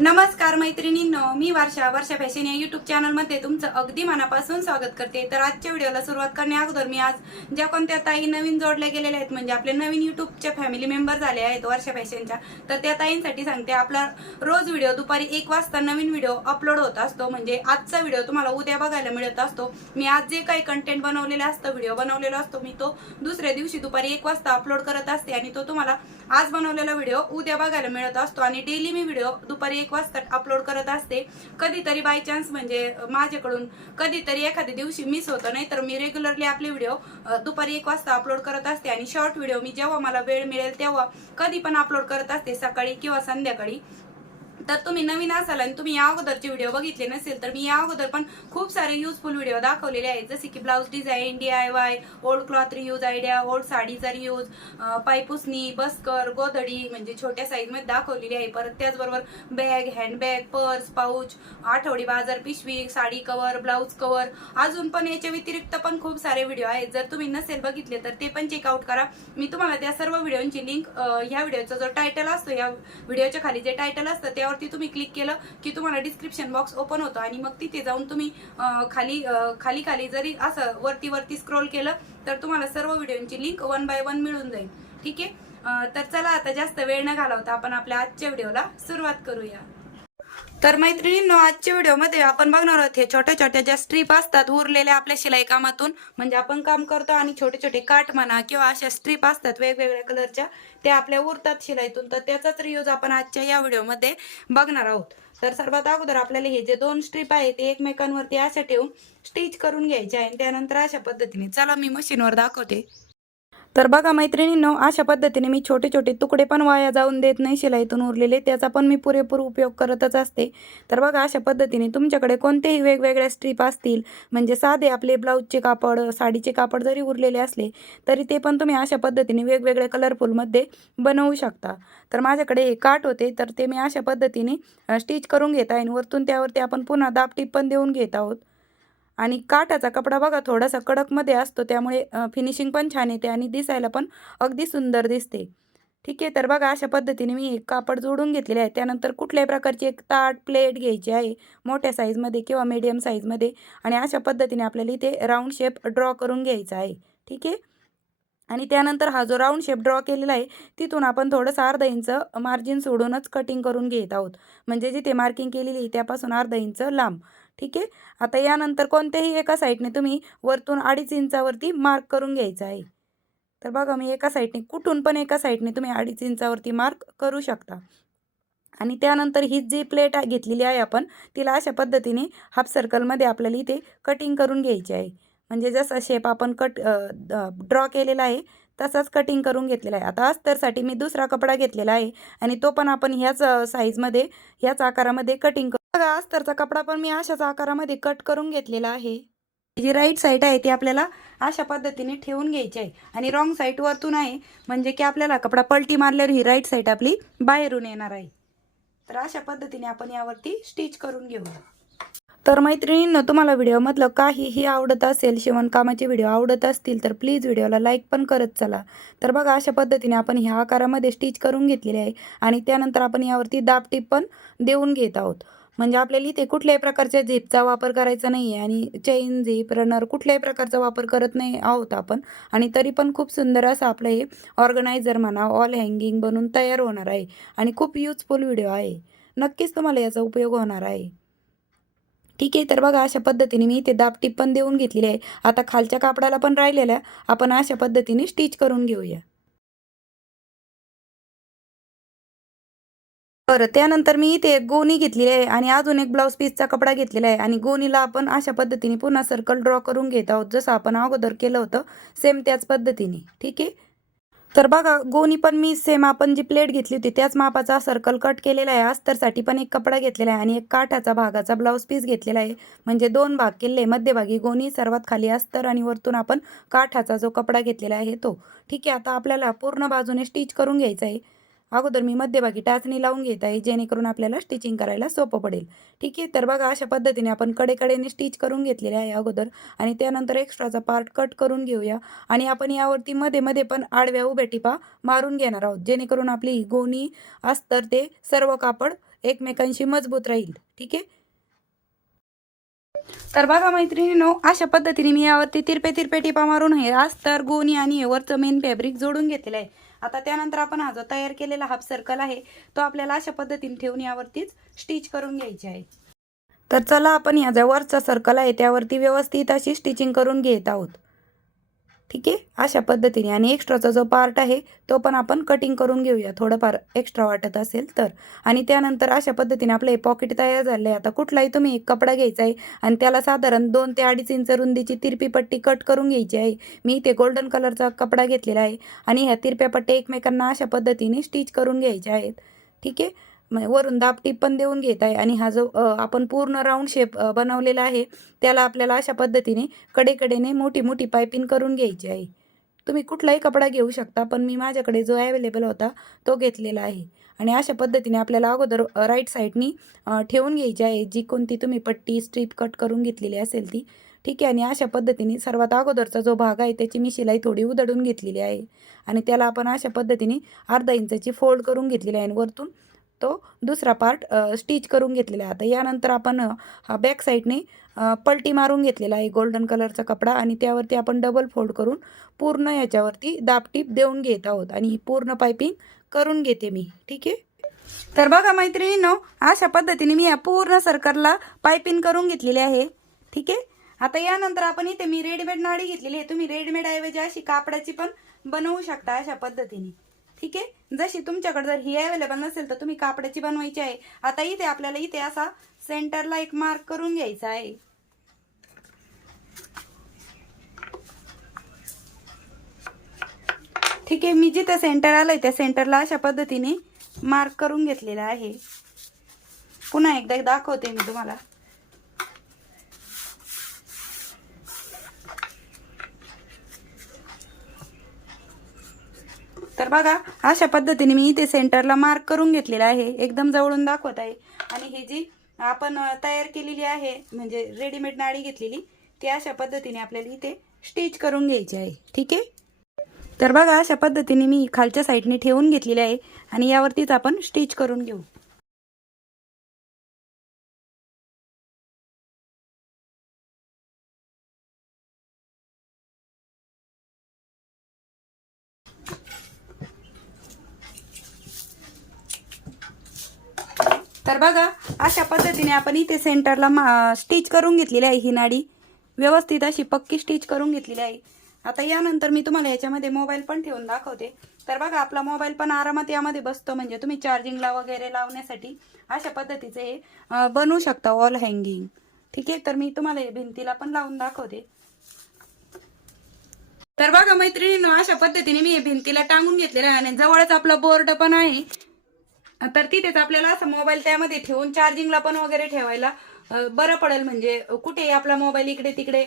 नमस्कार मैत्रिणींनो मी वर्षा वर्षा फॅशन या युट्यूब चॅनलमध्ये तुमचं अगदी मनापासून स्वागत करते. तर आजच्या व्हिडिओला सुरुवात करण्या अगोदर मी आज ज्या कोणत्या ताई नवीन जोडल्या गेलेल्या आहेत म्हणजे आपले नवीन युट्यूबच्या फॅमिली मेंबर झाले आहेत वर्षा फॅशनच्या तर त्या ताईंसाठी सांगते आपला रोज व्हिडिओ दुपारी एक वाजता नवीन व्हिडिओ अपलोड होत असतो. म्हणजे आजचा व्हिडिओ तुम्हाला उद्या बघायला मिळत असतो. मी आज जे काही कंटेंट बनवलेलं असतं व्हिडिओ बनवलेला असतो मी तो दुसऱ्या दिवशी दुपारी एक वाजता अपलोड करत असते आणि तो तुम्हाला आज बनवलेला व्हिडिओ उद्या बघायला मिळत असतो. आणि डेली मी व्हिडिओ दुपारी एक वाजता अपलोड करत असते. कधीतरी बाय चान्स म्हणजे माझ्याकडून कधीतरी एखाद्या दिवशी मिस होतं नाही तर मी रेग्युलरली आपले व्हिडिओ दुपारी एक वाजता अपलोड करत असते आणि शॉर्ट व्हिडिओ मी जेव्हा मला वेळ मिळेल तेव्हा कधी पण अपलोड करत असते सकाळी किंवा संध्याकाळी. तर तुम्ही नवीन असाल आणि तुम्ही या अगोदरचे व्हिडिओ बघितले नसेल तर मी या अगोदर पण खूप सारे युजफुल व्हिडिओ दाखवलेले आहेत. जसे की blouse design D I Y old cloth reuse idea old साडीचा रियूज पायपुसनी बस्कर गोधडी म्हणजे छोट्या साईजमध्ये दाखवलेली आहे. परत त्याचबरोबर बॅग हँडबॅग पर्स पाऊच आठवडी बाजार पिशवी साडी कवर ब्लाऊज कवर अजून पण याच्या व्यतिरिक्त पण खूप सारे व्हिडिओ आहेत. जर तुम्ही नसेल बघितले तर ते पण चेकआउट करा. मी तुम्हाला त्या सर्व व्हिडिओंची लिंक ह्या व्हिडिओचा जो टायटल असतो या व्हिडिओच्या खाली जे टायटल असतं त्यावरती तुम्ही क्लिक केलं की तुम्हाला डिस्क्रिप्शन बॉक्स ओपन होतं आणि मग तिथे जाऊन तुम्ही खाली खाली खाली जरी असं वरती वरती स्क्रोल केलं तर तुम्हाला सर्व व्हिडिओची लिंक वन बाय वन मिळून जाईल. ठीक आहे? तर चला आता जास्त वेळ न घालवता आपण आपल्या आजच्या व्हिडिओला सुरुवात करूया. तर मैत्रिणींनो आजच्या व्हिडिओमध्ये आपण बघणार आहोत हे छोट्या छोट्या ज्या स्ट्रीप असतात उरलेल्या आपल्या शिलाई कामातून म्हणजे आपण काम करतो आणि छोटे छोटे काठ म्हणा किंवा अशा स्ट्रीप असतात वेगवेगळ्या कलरच्या ते आपल्या उरतात शिलाईतून. तर त्याचाच रियूज आपण आजच्या या व्हिडिओमध्ये बघणार आहोत. तर सर्वात अगोदर आपल्याला हे जे दोन स्ट्रीप आहे ते एकमेकांवरती अशा ठेवून स्टिच करून घ्यायचे आहे आणि त्यानंतर अशा पद्धतीने. चला मी मशीनवर दाखवते. तर बघा मैत्रिणींनो अशा पद्धतीने मी छोटे छोटे तुकडे पण वाया जाऊन देत नाही शिलाईतून उरलेले त्याचा पण मी पुरेपूर उपयोग करतच असते. तर बघा अशा पद्धतीने तुमच्याकडे कोणतेही वेगवेगळ्या स्ट्रीप असतील म्हणजे साधे आपले ब्लाऊजचे कापड साडीचे कापड जरी उरलेले असले तरी ते पण तुम्ही अशा पद्धतीने वेगवेगळ्या कलरफुलमध्ये बनवू शकता. तर माझ्याकडे हे काठ होते तर ते मी अशा पद्धतीने स्टिच करून घेत आहे आणि वरतून त्यावरती आपण पुन्हा दापटीप पण देऊन घेत आहोत. आणि काठाचा कपडा बघा थोडासा कडकमध्ये असतो त्यामुळे फिनिशिंग पण छान येते आणि दिसायला पण अगदी सुंदर दिसते. ठीक आहे तर बघा अशा पद्धतीने मी एक कापड जोडून घेतलेले आहे. त्यानंतर कुठल्याही प्रकारची एक ताट प्लेट घ्यायची आहे मोठ्या साईजमध्ये किंवा मीडियम साईजमध्ये आणि अशा पद्धतीने आपल्याला इथे राऊंड शेप ड्रॉ करून घ्यायचा आहे. ठीक आहे? आणि त्यानंतर हा जो राऊंड शेप ड्रॉ केलेला आहे तिथून आपण थोडंसं अर्धा इंच मार्जिन सोडूनच कटिंग करून घेत आहोत. म्हणजे जिथे मार्किंग केलेली आहे त्यापासून अर्धा इंच लांब. ठीक आहे? आता यानंतर कोणत्याही एका साईडने तुम्ही वरतून अडीच इंचावरती मार्क करून घ्यायचं आहे. तर बघा मी एका साईडने कुठून पण एका साईडने तुम्ही अडीच इंचावरती मार्क करू शकता. आणि त्यानंतर ही जी प्लेट घेतलेली आहे आपण तिला अशा पद्धतीने हाफ सर्कलमध्ये आपल्याला इथे कटिंग करून घ्यायची आहे. म्हणजे जसा शेप आपण कट ड्रॉ केलेला आहे तसाच कटिंग करून घेतलेला आहे. आता अस्तरसाठी मी दुसरा कपडा घेतलेला आहे आणि तो पण आपण ह्याच साईजमध्ये ह्याच आकारामध्ये कटिंग बघा अस्तरचा कपडा पण मी अशाच आकारामध्ये कट करून घेतलेला आहे. जी राईट साईड आहे ती आपल्याला अशा पद्धतीने ठेवून घ्यायची आहे. आणि रॉंग साईड वरतून आहे म्हणजे की आपल्याला कपडा पलटी मारल्यावर ही राईट साईड आपली बाहेरून येणार आहे. तर अशा पद्धतीने आपण यावरती स्टिच करून घेऊ. तर मैत्रिणींना तुम्हाला व्हिडिओमधलं काहीही आवडत असेल शिवणकामाचे व्हिडिओ आवडत असतील तर प्लीज व्हिडिओला लाईक पण करत चला. तर बघा अशा पद्धतीने आपण ह्या आकारामध्ये स्टिच करून घेतलेले आहे. आणि त्यानंतर आपण यावरती दाबटीप पण देऊन घेत आहोत. म्हणजे आपल्याला इथे कुठल्याही प्रकारच्या झिपचा वापर करायचा नाही आहे आणि चेन झिप रनर कुठल्याही प्रकारचा वापर करत नाही आहोत आपण. आणि तरी पण खूप सुंदर असं आपलं हे ऑर्गनायझर म्हणा ऑल हँगिंग बनून तयार होणार आहे. आणि खूप युजफुल व्हिडिओ आहे. नक्कीच तुम्हाला याचा उपयोग होणार आहे. ठीक आहे तर बघा अशा पद्धतीने मी इथे दापटीप पण देऊन घेतलेली आहे. आता खालच्या कापडाला पण राहिलेल्या आपण अशा पद्धतीने स्टिच करून घेऊया. बरं त्यानंतर मी इथे एक गोणी घेतलेली आहे आणि अजून एक ब्लाऊज पीसचा कपडा घेतलेला आहे आणि गोणीला आपण अशा पद्धतीने पुन्हा सर्कल ड्रॉ करून घेत आहोत. जसं आपण अगोदर केलं होतं सेम त्याच पद्धतीने. ठीक आहे? तर बघा गोणी पण मी सेम आपण जी प्लेट घेतली होती त्याच मापाचा सर्कल कट केलेला आहे. अस्तरसाठी पण एक कपडा घेतलेला आहे आणि एक काठाचा भागाचा ब्लाऊज पीस घेतलेला आहे. म्हणजे दोन भाग केले मध्यभागी गोणी सर्वात खाली अस्तर आणि वरतून आपण काठाचा जो कपडा घेतलेला आहे तो. ठीक आहे? आता आपल्याला पूर्ण बाजूने स्टिच करून घ्यायचा आहे. अगोदर मी मध्यभागी टाचणी लावून घेत आहे जेणेकरून आपल्याला स्टिचिंग करायला सोपं पडेल. ठीक आहे? तर बघा अशा पद्धतीने आपण कडेकडेने स्टिच करून घेतलेले आहे अगोदर आणि त्यानंतर एक्स्ट्राचा पार्ट कट करून घेऊया आणि आपण यावरती मध्ये मध्ये पण आडव्या उभ्या टिपा मारून घेणार आहोत जेणेकरून आपली गोणी अस्तर ते सर्व कापड एकमेकांशी मजबूत राहील. ठीक आहे? तर बघा मैत्रिणीनो अशा पद्धतीने मी यावरती तिरपे तिरपे टिपा मारून हे अस्तर गोणी आणि हे वरचं मेन फॅब्रिक जोडून घेतलेलं आहे. आता त्यानंतर आपण हा जो तयार केलेला हाफ सर्कल आहे तो आपल्याला अशा पद्धतीने ठेवून यावरतीच स्टिच करून घ्यायची आहे. तर चला आपण या ज्या वरचा सर्कल आहे त्यावरती व्यवस्थित अशी स्टिचिंग करून घेत आहोत. ठीक आहे? अशा पद्धतीने. आणि एक्स्ट्राचा जो पार्ट आहे तो पण आपण कटिंग करून घेऊया. थोडंफार एक्स्ट्रा वाटत असेल तर. आणि त्यानंतर अशा पद्धतीने आपलं हे पॉकेट तयार झालं आहे आता कुठलाही तुम्ही एक कपडा घ्यायचा आहे आणि त्याला साधारण दोन ते अडीच इंच रुंदीची तिरपी पट्टी कट करून घ्यायची आहे. मी इथे गोल्डन कलरचा कपडा घेतलेला आहे. आणि ह्या तिरप्या पट्ट्या एकमेकांना अशा पद्धतीने स्टिच करून घ्यायच्या आहेत. ठीक आहे? मग वरून दाब टीप पण देऊन घेत आहे. आणि हा जो आपण पूर्ण राऊंड शेप बनवलेला आहे त्याला आपल्याला अशा पद्धतीने कडेकडेने मोठी मोठी पायपिंग करून घ्यायची आहे. तुम्ही कुठलाही कपडा घेऊ शकता पण मी माझ्याकडे जो अवेलेबल होता तो घेतलेला आहे. आणि अशा पद्धतीने आपल्याला अगोदर राईट साईडनी ठेवून घ्यायची आहे. जी कोणती तुम्ही पट्टी स्ट्रीप कट करून घेतलेली असेल ती. ठीक आहे. आणि अशा पद्धतीने सर्वात अगोदरचा जो भाग आहे त्याची मी शिलाई थोडी उधळून घेतलेली आहे. आणि त्याला आपण अशा पद्धतीने अर्धा इंचाची फोल्ड करून घेतलेली आहे. आणि वरतून तो दुसरा पार्ट स्टिच करून घेतलेला आहे. आता यानंतर आपण हा बॅक साईडने पलटी मारून घेतलेला आहे गोल्डन कलरचा कपडा आणि त्यावरती आपण डबल फोल्ड करून पूर्ण याच्यावरती दाबटीप देऊन घेत आहोत. आणि ही पूर्ण पायपिंग करून घेते मी. ठीक आहे? तर बघा मैत्रिणींनो अशा पद्धतीने मी या पूर्ण सर्कलला पायपिंग करून घेतलेली आहे. ठीक आहे? आता यानंतर आपण इथे मी रेडीमेड नाडी घेतलेली आहे. तुम्ही रेडीमेड ऐवजी अशी कापडाची पण बनवू शकता अशा पद्धतीने. ठीक आहे? जशी तुमच्याकडे जर ही अवेलेबल नसेल तर तुम्ही कापडाची बनवायची आहे. आता इथे आपल्याला इथे असा सेंटरला एक मार्क करून घ्यायचा आहे. ठीक आहे मी जिथं सेंटर आलंय त्या सेंटरला अशा पद्धतीने मार्क करून घेतलेला आहे. पुन्हा एकदा दाखवते मी तुम्हाला. तर बघा अशा पद्धतीने मी इथे सेंटरला मार्क करून घेतलेला आहे. एकदम जवळून दाखवत आहे. आणि ही जी आपण तयार केलेली आहे म्हणजे रेडीमेड नाळी घेतलेली ती अशा पद्धतीने आपल्याला इथे स्टिच करून घ्यायची आहे. ठीक आहे? तर बघा अशा पद्धतीने मी खालच्या साईडने ठेवून घेतलेली आहे. आणि यावरतीच आपण स्टिच करून घेऊ. तर बघा अशा पद्धतीने आपण इथे सेंटरला मा स्टिच करून घेतलेली आहे ही नाडी. व्यवस्थित अशी पक्की स्टिच करून घेतलेली आहे. आता यानंतर मी तुम्हाला याच्यामध्ये मोबाईल पण ठेवून दाखवते. तर बघा आपला मोबाईल पण आरामात यामध्ये बसतो म्हणजे तुम्ही चार्जिंगला वगैरे लावण्यासाठी अशा पद्धतीचे हे बनवू शकता वॉल हँगिंग ठीक आहे? तर मी तुम्हाला हे भिंतीला पण लावून दाखवते. तर बघा मैत्रिणींनो अशा पद्धतीने मी हे भिंतीला टांगून घेतलेलं आहे आणि जवळच आपला बोर्ड पण आहे. तर तिथेच आपल्याला असं मोबाईल त्यामध्ये ठेवून चार्जिंगला पण वगैरे ठेवायला बरं पडेल. म्हणजे कुठेही आपला मोबाईल इकडे तिकडे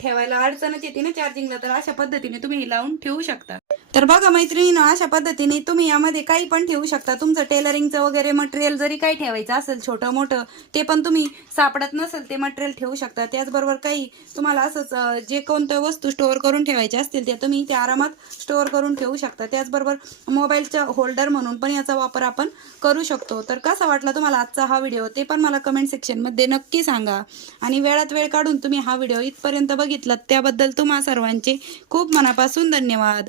ठेवायला अडचणच येते ना चार्जिंगला तर अशा पद्धतीने तुम्ही लावून ठेवू शकता. तर बघा मैत्रिणीनं अशा पद्धतीने तुम्ही यामध्ये काही पण ठेवू शकता. तुमचं टेलरिंगचं वगैरे मटेरियल जरी काही ठेवायचं असेल छोटं मोठं ते पण तुम्ही सापडत नसेल ते मटेरियल ठेवू शकता. त्याचबरोबर काही तुम्हाला असंच जे कोणत्या वस्तू स्टोअर करून ठेवायच्या असतील त्या तुम्ही त्या आरामात स्टोअर करून ठेवू शकता. त्याचबरोबर मोबाईलच्या होल्डर म्हणून पण याचा वापर आपण करू शकतो. तर कसा वाटला तुम्हाला आजचा हा व्हिडिओ ते पण मला कमेंट सेक्शनमध्ये नक्की सांगा. आणि वेळात वेळ काढून तुम्ही हा व्हिडिओ इथपर्यंत बघितलात. त्याबद्दल तुम्हा सर्वांचे खूप मनापासून धन्यवाद.